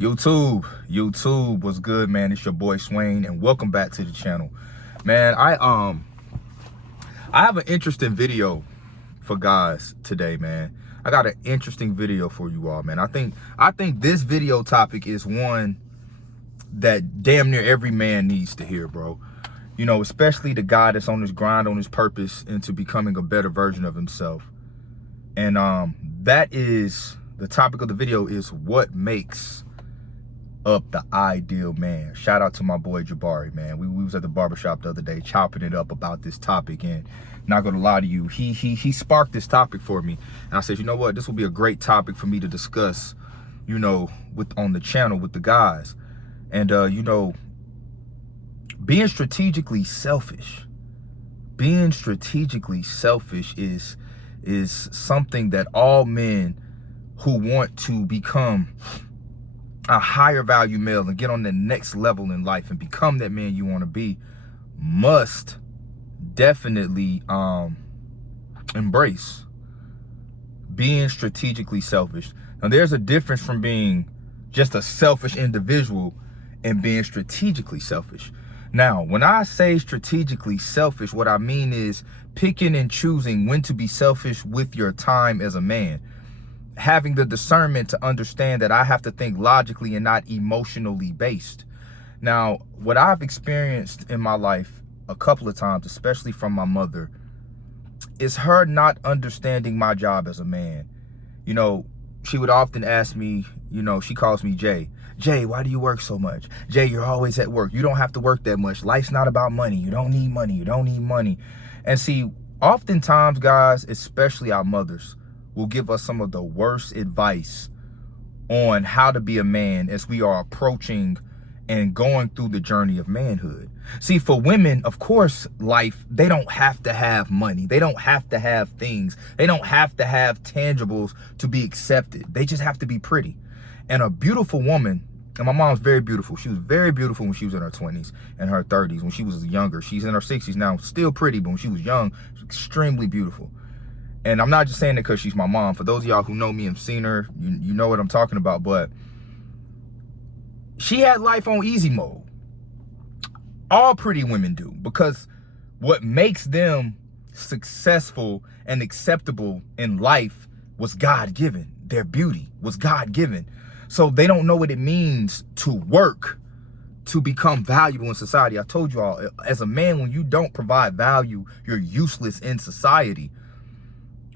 YouTube, what's good, man? It's your boy Swain, and welcome back to the channel. Man, I have an interesting video for guys today, man. I got an interesting video for you all, man. I think this video topic is one that damn near every man needs to hear, bro. You know, especially the guy that's on his grind, on his purpose into becoming a better version of himself. And that is the topic of the video, is what makes up the ideal man. Shout out to my boy Jabari, man. We was at the barbershop the other day chopping it up about this topic, and not gonna lie to you, he sparked this topic for me, and I said, you know what, this will be a great topic for me to discuss, you know, on the channel with the guys. And you know, being strategically selfish is something that all men who want to become a higher value male and get on the next level in life and become that man you want to be must definitely embrace. Being strategically selfish. Now, there's a difference from being just a selfish individual and being strategically selfish. Now, when I say strategically selfish, what I mean is picking and choosing when to be selfish with your time as a man. Having the discernment to understand that I have to think logically and not emotionally based. Now, what I've experienced in my life a couple of times, especially from my mother, is her not understanding my job as a man. You know, she would often ask me, you know, she calls me Jay. Jay, why do you work so much? Jay, you're always at work. You don't have to work that much. Life's not about money. You don't need money. You don't need money. And see, oftentimes, guys, especially our mothers, will give us some of the worst advice on how to be a man as we are approaching and going through the journey of manhood. See, for women, of course, life, they don't have to have money. They don't have to have things. They don't have to have tangibles to be accepted. They just have to be pretty. And a beautiful woman, and my mom's very beautiful. She was very beautiful when she was in her 20s and her 30s. When she was younger, she's in her 60s now, still pretty, but when she was young, she was extremely beautiful. And I'm not just saying it because she's my mom. For those of y'all who know me and seen her, you know what I'm talking about. But she had life on easy mode. All pretty women do. Because what makes them successful and acceptable in life was God-given. Their beauty was God-given. So they don't know what it means to work to become valuable in society. I told you all, as a man, when you don't provide value, you're useless in society.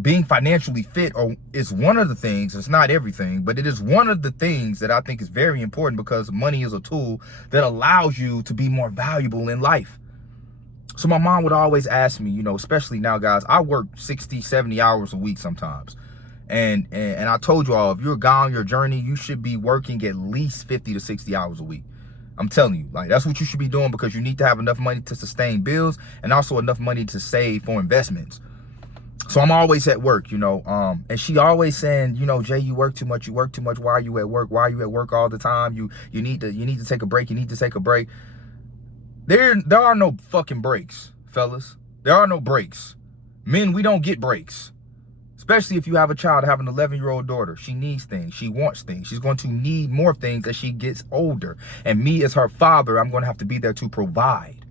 Being financially fit is one of the things, it's not everything, but it is one of the things that I think is very important, because money is a tool that allows you to be more valuable in life. So my mom would always ask me, you know, especially now, guys, I work 60, 70 hours a week sometimes. And I told you all, if you're gone on your journey, you should be working at least 50 to 60 hours a week. I'm telling you, like, that's what you should be doing, because you need to have enough money to sustain bills and also enough money to save for investments. So I'm always at work, you know, and she always saying, you know, Jay, you work too much. Why are you at work? Why are you at work all the time? You need to take a break. You need to take a break. There are no fucking breaks, fellas. There are no breaks. Men, we don't get breaks. Especially if you have a child, have an 11-year-old daughter. She needs things. She wants things. She's going to need more things as she gets older. And me as her father, I'm going to have to be there to provide.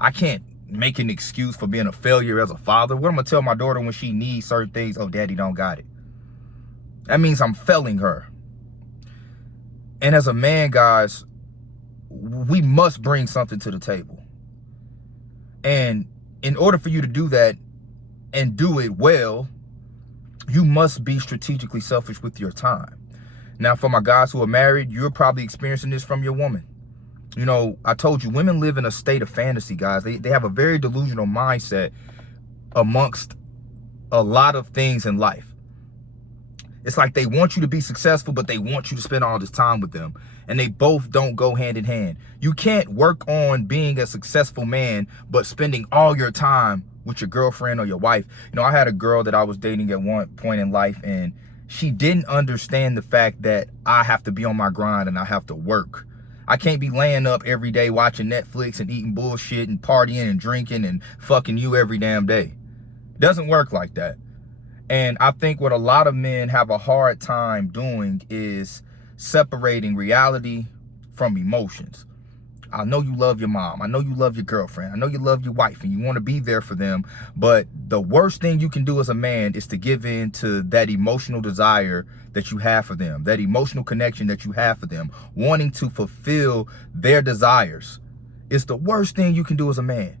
I can't make an excuse for being a failure as a father. What I'm going to tell my daughter when she needs certain things? Oh, daddy don't got it. That means I'm failing her. And as a man, guys, we must bring something to the table. And in order for you to do that and do it well, you must be strategically selfish with your time. Now, for my guys who are married, you're probably experiencing this from your woman. You know, I told you, women live in a state of fantasy, guys. They have a very delusional mindset amongst a lot of things in life. It's like they want you to be successful, but they want you to spend all this time with them. And they both don't go hand in hand. You can't work on being a successful man, but spending all your time with your girlfriend or your wife. You know, I had a girl that I was dating at one point in life, and she didn't understand the fact that I have to be on my grind and I have to work. I can't be laying up every day watching Netflix and eating bullshit and partying and drinking and fucking you every damn day. It doesn't work like that. And I think what a lot of men have a hard time doing is separating reality from emotions. I know you love your mom. I know you love your girlfriend. I know you love your wife and you want to be there for them. But the worst thing you can do as a man is to give in to that emotional desire that you have for them, that emotional connection that you have for them, wanting to fulfill their desires. It's the worst thing you can do as a man.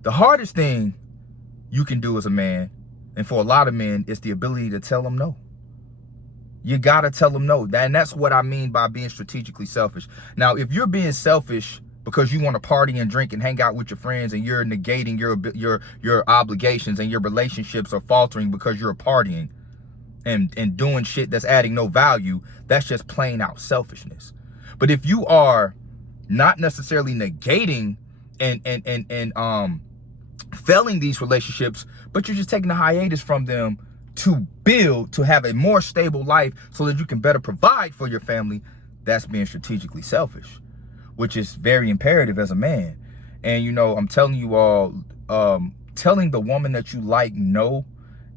The hardest thing you can do as a man, and for a lot of men, is the ability to tell them no. You got to tell them no. And that's what I mean by being strategically selfish. Now, if you're being selfish because you want to party and drink and hang out with your friends and you're negating your obligations and your relationships are faltering because you're partying and doing shit that's adding no value, that's just plain out selfishness. But if you are not necessarily negating and failing these relationships, but you're just taking a hiatus from them to build, to have a more stable life so that you can better provide for your family, that's being strategically selfish, which is very imperative as a man. And, you know, I'm telling you all, telling the woman that you like no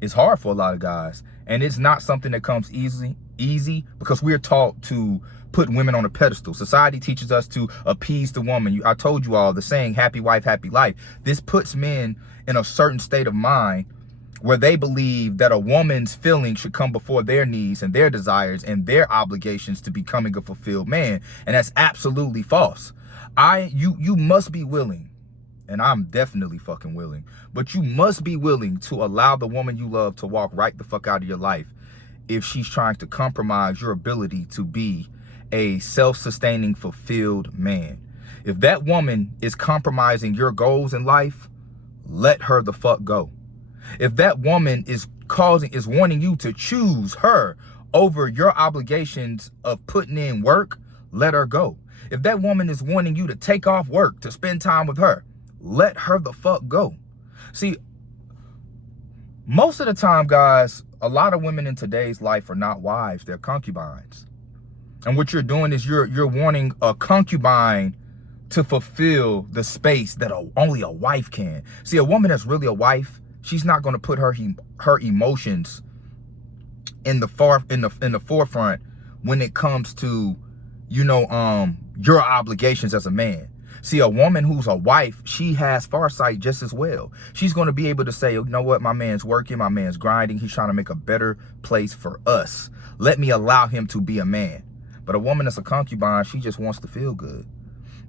is hard for a lot of guys. And it's not something that comes easy because we're taught to put women on a pedestal. Society teaches us to appease the woman. I told you all the saying, happy wife, happy life. This puts men in a certain state of mind where they believe that a woman's feelings should come before their needs and their desires and their obligations to becoming a fulfilled man. And that's absolutely false. You must be willing, and I'm definitely fucking willing, but you must be willing to allow the woman you love to walk right the fuck out of your life if she's trying to compromise your ability to be a self-sustaining, fulfilled man. If that woman is compromising your goals in life, let her the fuck go. If that woman is wanting you to choose her over your obligations of putting in work, let her go. If that woman is wanting you to take off work to spend time with her, let her the fuck go. See, most of the time, guys, a lot of women in today's life are not wives, they're concubines. And what you're doing is you're wanting a concubine to fulfill the space that only a wife can. See, a woman that's really a wife, she's not going to put her emotions in the forefront when it comes to, you know, your obligations as a man. See, a woman who's a wife, she has foresight just as well. She's going to be able to say, you know what, my man's working, my man's grinding, he's trying to make a better place for us. Let me allow him to be a man. But a woman that's a concubine, she just wants to feel good.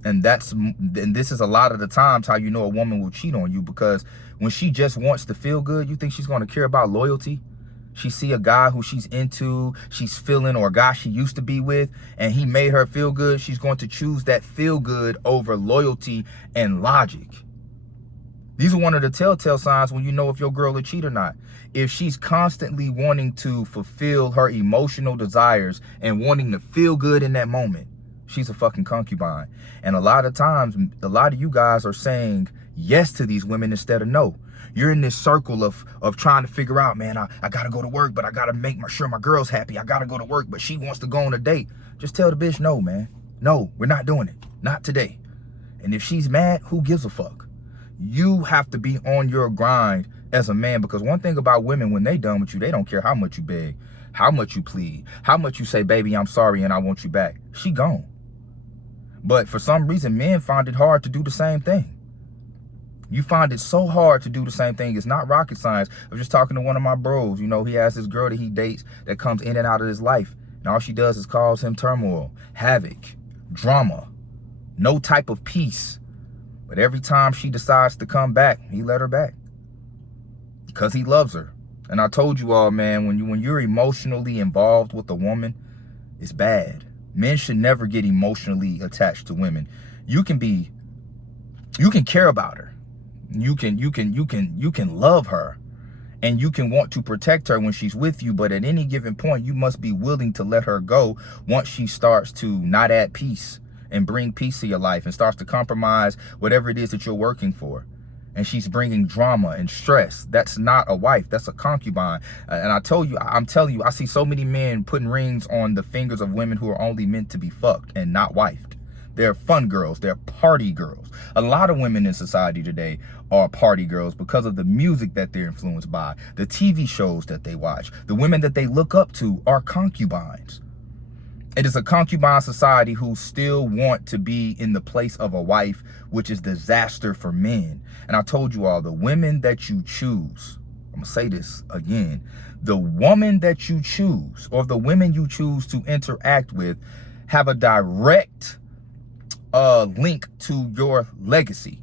And this is a lot of the times how you know a woman will cheat on you, because when she just wants to feel good, you think she's going to care about loyalty? She see a guy who she's into, she's feeling, or a guy she used to be with, and he made her feel good. She's going to choose that feel good over loyalty and logic. These are one of the telltale signs when you know if your girl will cheat or not. If she's constantly wanting to fulfill her emotional desires and wanting to feel good in that moment, she's a fucking concubine. And a lot of times, a lot of you guys are saying yes to these women instead of no. You're in this circle of trying to figure out, man, I got to go to work, but I got to make sure my girl's happy. I got to go to work, but she wants to go on a date. Just tell the bitch, no, man. No, we're not doing it. Not today. And if she's mad, who gives a fuck? You have to be on your grind as a man, because one thing about women, when they done with you, they don't care how much you beg, how much you plead, how much you say, baby, I'm sorry and I want you back. She gone. But for some reason, men find it hard to do the same thing. You find it so hard to do the same thing. It's not rocket science. I was just talking to one of my bros. You know, he has this girl that he dates that comes in and out of his life. And all she does is cause him turmoil, havoc, drama, no type of peace. But every time she decides to come back, he let her back because he loves her. And I told you all, man, when you're emotionally involved with a woman, it's bad. Men should never get emotionally attached to women. You can care about her. You can love her, and you can want to protect her when she's with you, but at any given point, you must be willing to let her go once she starts to not add peace and bring peace to your life and starts to compromise whatever it is that you're working for. And she's bringing drama and stress. That's not a wife. That's a concubine. And I'm telling you, I see so many men putting rings on the fingers of women who are only meant to be fucked and not wifed. They're fun girls. They're party girls. A lot of women in society today are party girls because of the music that they're influenced by, the TV shows that they watch. The women that they look up to are concubines. It is a concubine society who still want to be in the place of a wife, which is disaster for men. And I told you all, the women that you choose, I'm gonna say this again, the woman that you choose, or the women you choose to interact with, have a direct link to your legacy.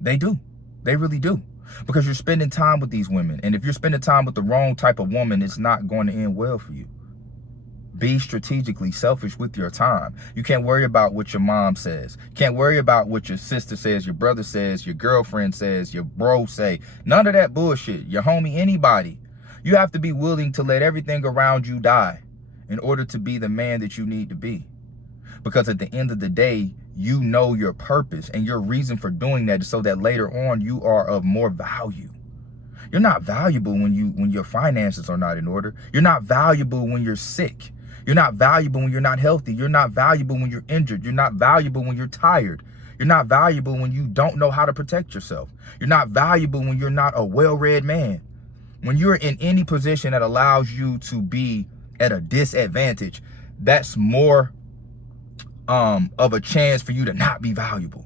They do. They really do. Because you're spending time with these women. And if you're spending time with the wrong type of woman, it's not going to end well for you. Be strategically selfish with your time. You can't worry about what your mom says. You can't worry about what your sister says, your brother says, your girlfriend says, your bro say. None of that bullshit. Your homie, anybody. You have to be willing to let everything around you die in order to be the man that you need to be. Because at the end of the day, you know your purpose, and your reason for doing that is so that later on you are of more value. You're not valuable when your finances are not in order. You're not valuable when you're sick. You're not valuable when you're not healthy. You're not valuable when you're injured. You're not valuable when you're tired. You're not valuable when you don't know how to protect yourself. You're not valuable when you're not a well-read man. When you're in any position that allows you to be at a disadvantage, that's more of a chance for you to not be valuable.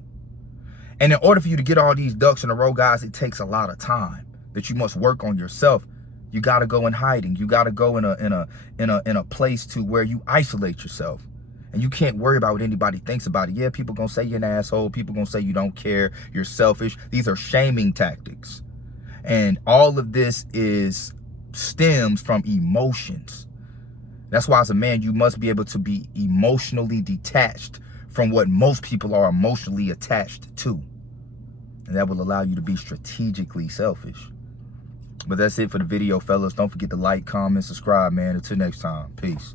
And in order for you to get all these ducks in a row, guys, it takes a lot of time that you must work on yourself. You got to go in hiding. You got to go in a place to where you isolate yourself. And you can't worry about what anybody thinks about it. Yeah, people going to say you're an asshole. People going to say you don't care. You're selfish. These are shaming tactics. And all of this stems from emotions. That's why as a man, you must be able to be emotionally detached from what most people are emotionally attached to. And that will allow you to be strategically selfish. But that's it for the video, fellas. Don't forget to like, comment, subscribe, man. Until next time. Peace.